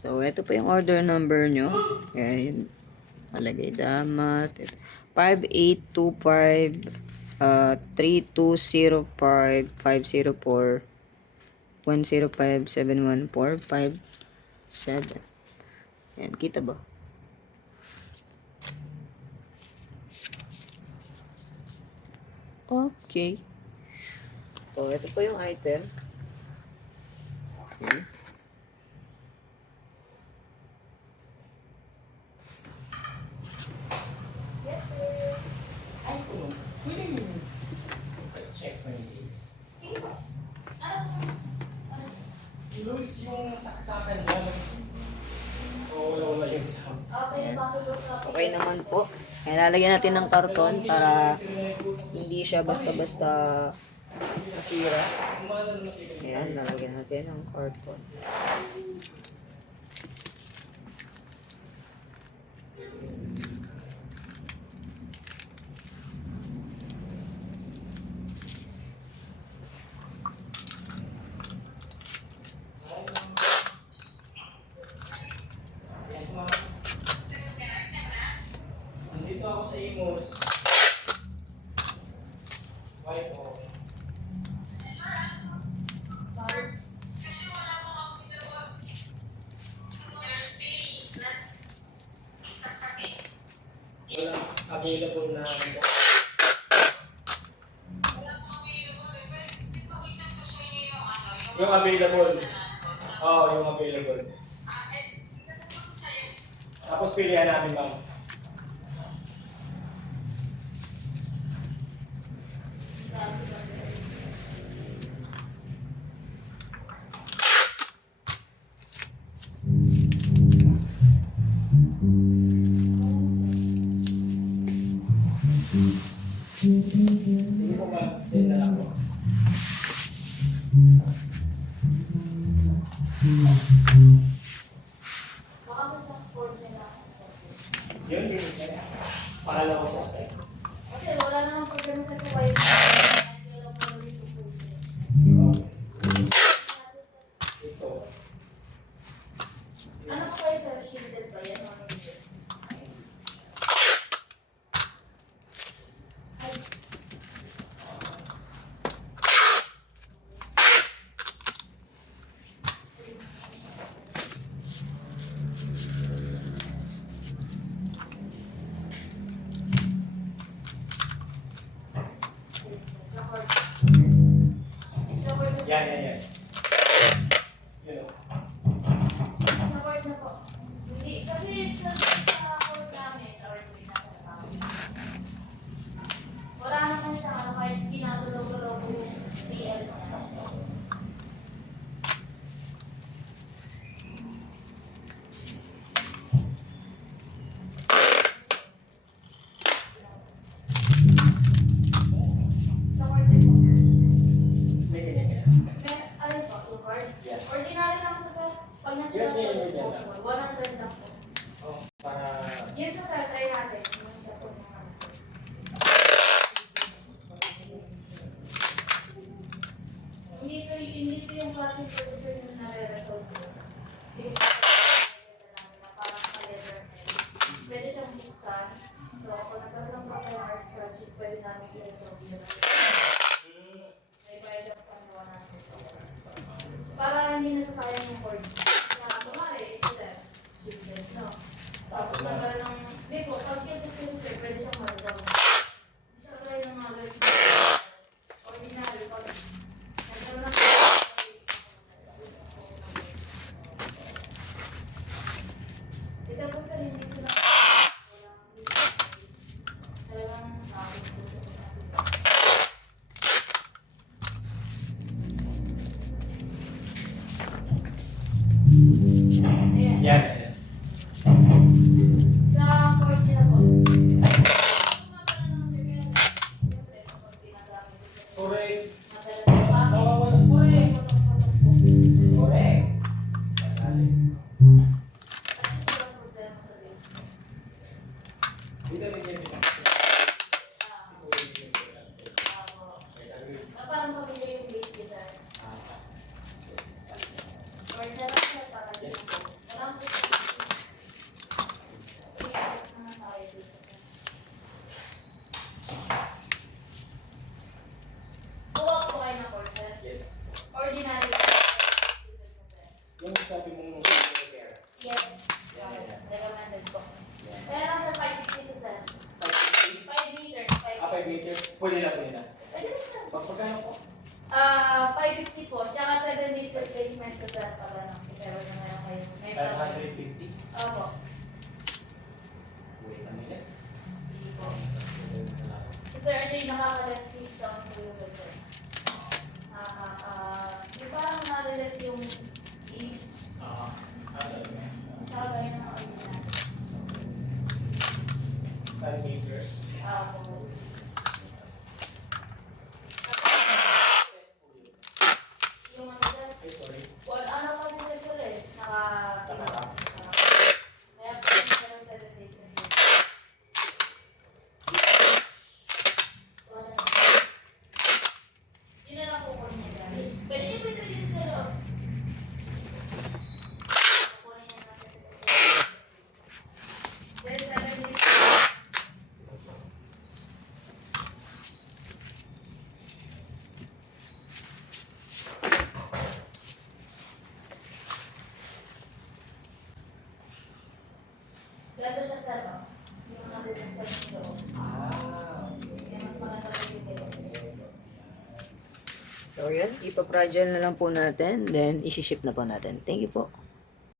So, ito po yung order number nyo. Ayan, malagay damat. 5825 3205 504 1057147. Ayan, kita ba? Okay. So, ito po yung item. Okay. Yes, sir. Ay po, pwede mo check mo yung case. Sige po. I-lose yung saksakan niya. O wala yung sound. Okay, napakilos na po. Okay naman po. Kaya lalagyan natin ng karton para hindi siya basta-basta masira. Ayan, lalagyan natin ng karton. Nandito ako sa Imos. Why po? Walang available na yung available. Oo, yung available. Tapos pilihan namin ma'am. Sige po ma'am, send na lang po. Baka sa support nila. Yun, business. Pangalawang suspect. Kasi wala namang problema sa kuwain. Ito. Ano po kayo, sir? Shielded ba yan? Ano yun? Ay, support. Support na po. Yan. Yun o. Support na po. Hindi, kasi sa court namin, or hindi na sa tao. Wala naman siya, ano, kahit ginagalaw-galaw ko yung PL niya. Support din po. May ganyan. May, ano po, support? Yes. Ordinary lang po sa pag nasa Yes, yes, yes, yes. disposable, 100 lang po. Oh, para... Yun sa sir, try natin. Yung isa po ng ano. Hindi ito yung klaseng producer na nare-resolve ko. Hindi ko na parang ka-letter head. Pwede siyang buksan. So, kung nagkaroon ng problem or scratch, pwede namin i-resolve yun. May bayad ako sa ano natin. Para hindi nasasayang yung cord. Kaya kumari, ito sir, shielded, no? Tapos nagkaroon ng, hindi po, pag shielded kasi sir, pwede siyang mag-resolve. Hindi siya try ng mga alert. Ordinary, pag nagkaroon ng ito po sir, hindi ko na talagang nakakit po sa Ayan. Yan. Sa court nila po. Correct. Correct. Correct. Dito rin yan. Parang pamilya yung base kita. Court na lang siya para Yes. Walang sabi mong repair. Yes. Recommended po. Pero nasa 550 to sir. 550? 5 meters. 5 meters? Pwede na. Pwede na sir. Pagpagkano po? 550 po. Tsaka 7 days replacement to sir. Para lang. Pero na meron kayo. May 550? Opo. Wait a minute. Sige po. So sir, ito yung nakaka-resist ang tuyo ko sir. Yung parang na-release yung is tsaka ganyan ang original. 5 meters. Po. Yung ano sir, Ay, sorry. well, ano kasi sa sir eh, Naka- kaya po yung 7 days and days. Yun na lang po po niya sir. Yes. Pwede niyo po ito dito sa loob. Kukunin niya na sir. Then 7 days. Ganito siya sir, no? Yung nabubuksan sa loob. Kaya mas maganda po yung ganito. So yun, ipapragile na lang po natin, then isi-ship na po natin. Thank you po.